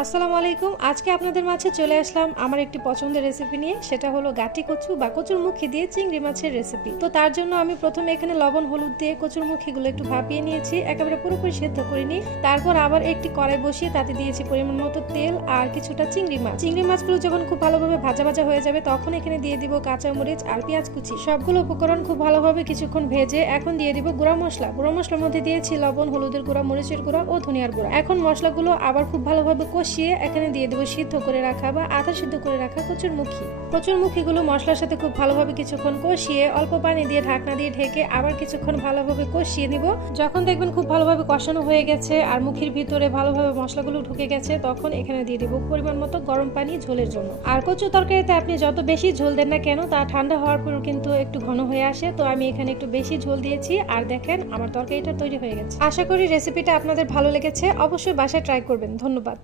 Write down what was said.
আসসালামু আলাইকুম। আজকে আপনাদের মাঝে চলে আসলাম আমার একটি পছন্দের রেসিপি নিয়ে। সেটা হলো গাটি কচু বা কচুরমুখী দিয়ে চিংড়ি মাছের রেসিপি। তো তার জন্য আমি প্রথমে এখানে লবণ হলুদ দিয়ে কচুরমুখীগুলো একটু ভাপিয়ে নিয়েছি, একেবারে পুরোপুরি সেদ্ধ করিনি। তারপর আবার একটি কড়াই বসিয়ে তাতে দিয়েছি পরিমাণ মতো তেল আর কিছুটা চিংড়ি মাছ। চিংড়ি মাছগুলো যখন খুব ভালোভাবে ভাজা ভাজা হয়ে যাবে তখন এখানে দিয়ে দিব কাঁচামরিচ আর পেঁয়াজ কুচি। সবগুলো উপকরণ খুব ভালোভাবে কিছুক্ষণ ভেজে এখন দিয়ে দিব গুঁড়া মশলা। গুঁড়া মশলার মধ্যে দিয়েছি লবণ, হলুদের গুঁড়া, মরিচের গুঁড়া ও ধনিয়ার গুঁড়া। এখন মশলাগুলো আবার খুব ভালোভাবে কষিয়ে এখানে দিয়ে দেবো সিদ্ধ করে রাখা বা আধা সিদ্ধ করে রাখা কচুরমুখীগুলো মশলার সাথে খুব ভালোভাবে কিছুক্ষণ কষিয়ে অল্প পানি দিয়ে ঢাকনা দিয়ে ঢেকে আবার কিছুক্ষণ ভালোভাবে কষিয়ে নিব। যখন দেখবেন খুব ভালোভাবে কষানো হয়ে গেছে আর মুখের ভিতরে ভালোভাবে মশলাগুলো ঢুকে গেছে তখন এখানে দিয়ে দেবো পরিমাণ মতো গরম পানি ঝোলের জন্য। আর কচু তরকারিতে আপনি যত বেশি ঝোল দেন না কেন তা ঠান্ডা হওয়ার পর কিন্তু একটু ঘন হয়ে আসে। তো আমি এখানে একটু বেশি ঝোল দিয়েছি আর দেখেন আমার তরকারিটা তৈরি হয়ে গেছে। আশা করি রেসিপিটা আপনাদের ভালো লেগেছে। অবশ্যই বাসায় ট্রাই করবেন। ধন্যবাদ।